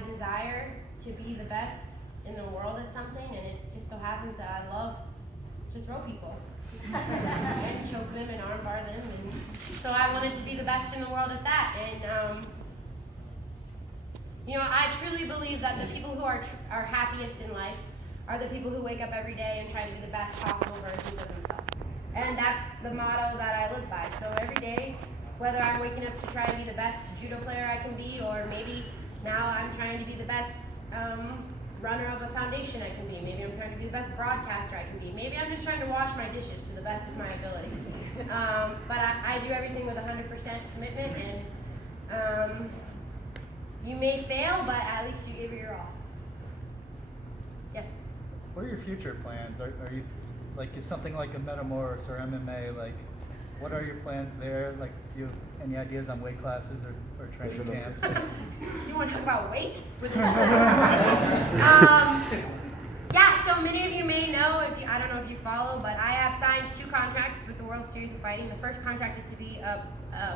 a desire to be the best in the world at something, and it just so happens that I love to throw people and choke them and armbar them, and so I wanted to be the best in the world at that. And I truly believe that the people who are happiest in life are the people who wake up every day and try to be the best possible versions of themselves. And that's the motto that I live by. So every day, whether I'm waking up to try to be the best judo player I can be, or maybe now I'm trying to be the best runner of a foundation I can be. Maybe I'm trying to be the best broadcaster I can be. Maybe I'm just trying to wash my dishes to the best of my ability. But I do everything with 100% commitment, and you may fail, but at least you gave it your all. Yes? What are your future plans? Are you, like, is something like a Metamorphs or MMA, like, what are your plans there? Like, do you have any ideas on weight classes or training camps? You want to talk about weight? Yeah, so many of you may know, I don't know if you follow, but I have signed 2 contracts with the World Series of Fighting. The first contract is to be a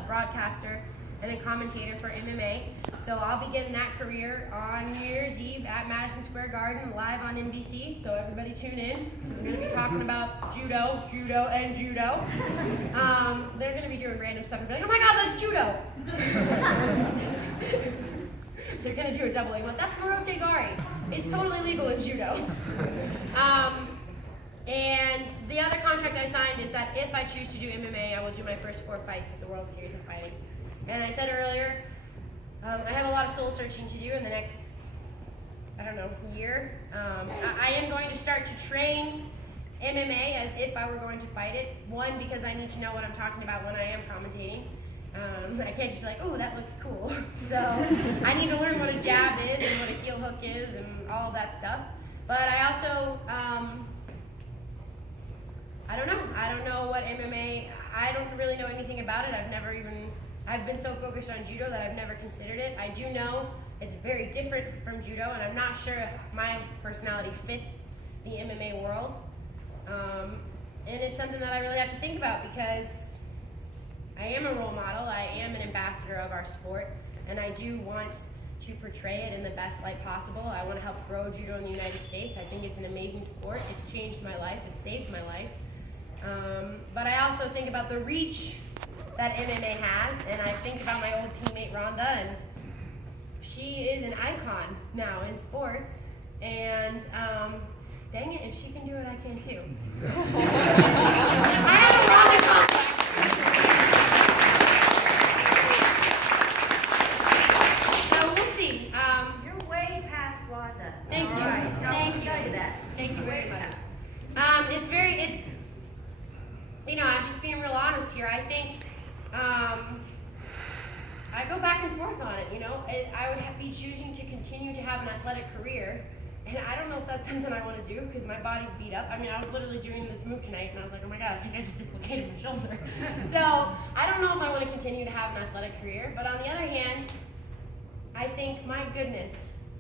broadcaster and a commentator for MMA. So I'll be getting that career on New Year's Eve at Madison Square Garden, live on NBC. So everybody tune in. We're going to be talking about judo, and judo. They're going to be doing random stuff and be like, oh my God, that's judo. They're going to do a double leg. That's Marote Gari. It's totally legal in judo. And the other contract I signed is that if I choose to do MMA, I will do my first 4 fights with the World Series of Fighting. And I said earlier, I have a lot of soul searching to do in the next, year. I am going to start to train MMA as if I were going to fight it. One, because I need to know what I'm talking about when I am commentating. I can't just be like, oh, that looks cool. So I need to learn what a jab is and what a heel hook is and all of that stuff. But I also, I don't know what MMA, I don't really know anything about it. I've been so focused on judo that I've never considered it. I do know it's very different from judo, and I'm not sure if my personality fits the MMA world. And it's something that I really have to think about, because I am a role model, I am an ambassador of our sport, and I do want to portray it in the best light possible. I want to help grow judo in the United States. I think it's an amazing sport. It's changed my life. It's saved my life. But I also think about the reach that MMA has, and I think about my old teammate Rhonda, and she is an icon now in sports, and dang it, if she can do it, I can too. I have a Rhonda complex. So we'll see. You're way past Rhonda. Thank you. Right, so Thank I'll you. tell you that. Thank you very much. I'm just being real honest here. I think I go back and forth on it, I would be choosing to continue to have an athletic career, and I don't know if that's something I want to do, because my body's beat up. I was literally doing this move tonight, and I was like, oh my God, I think I just dislocated my shoulder. So I don't know if I want to continue to have an athletic career, but on the other hand, I think, my goodness,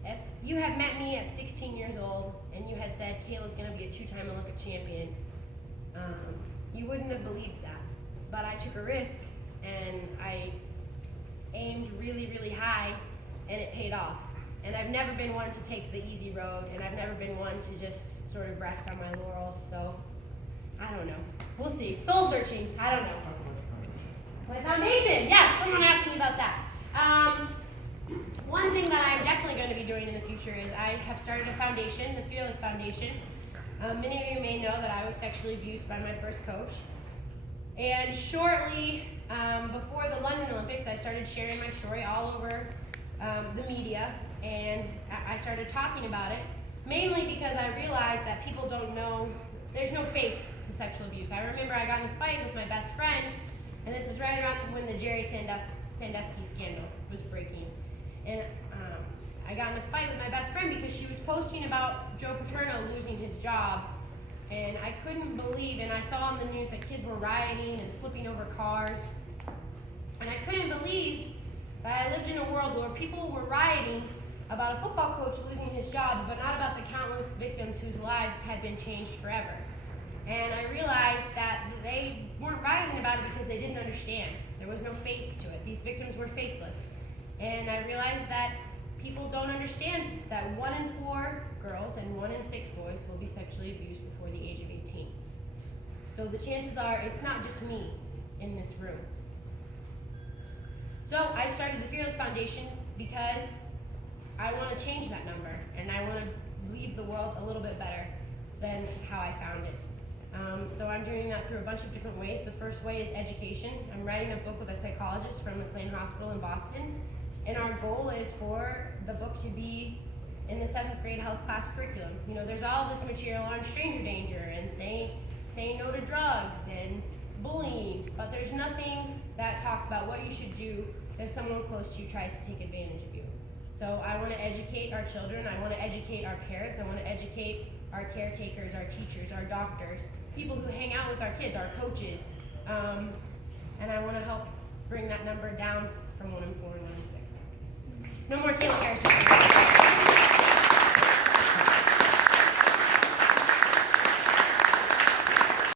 if you had met me at 16 years old, and you had said, Kayla's going to be a 2-time Olympic champion, you wouldn't have believed that. But I took a risk, and I aimed really, really high, and it paid off. And I've never been one to take the easy road, and I've never been one to just sort of rest on my laurels, so I don't know. We'll see. Soul searching, I don't know. My foundation, yes, someone asked me about that. One thing that I'm definitely going to be doing in the future is I have started a foundation, the Fearless Foundation. Many of you may know that I was sexually abused by my first coach. And shortly before the London Olympics, I started sharing my story all over the media, and I started talking about it, mainly because I realized that people don't know, there's no face to sexual abuse. I remember I got in a fight with my best friend, and this was right around when the Jerry Sandusky scandal was breaking. And I got in a fight with my best friend because she was posting about Joe Paterno losing his job, and I couldn't believe, and I saw on the news that kids were rioting and flipping over cars, and I couldn't believe that I lived in a world where people were rioting about a football coach losing his job, but not about the countless victims whose lives had been changed forever. And I realized that they weren't rioting about it because they didn't understand. There was no face to it. These victims were faceless. And I realized that people people don't understand that 1 in 4 girls and 1 in 6 boys will be sexually abused before the age of 18. So the chances are it's not just me in this room. So I started the Fearless Foundation because I want to change that number, and I want to leave the world a little bit better than how I found it. So I'm doing that through a bunch of different ways. The first way is education. I'm writing a book with a psychologist from McLean Hospital in Boston, and our goal is for the book to be in the 7th grade health class curriculum. You know, there's all this material on stranger danger and saying no to drugs and bullying, but there's nothing that talks about what you should do if someone close to you tries to take advantage of you. So I want to educate our children, I want to educate our parents, I want to educate our caretakers, our teachers, our doctors, people who hang out with our kids, our coaches, and I want to help bring that number down from 1 in 4 and 1 in 6. No more Kayla Harrison.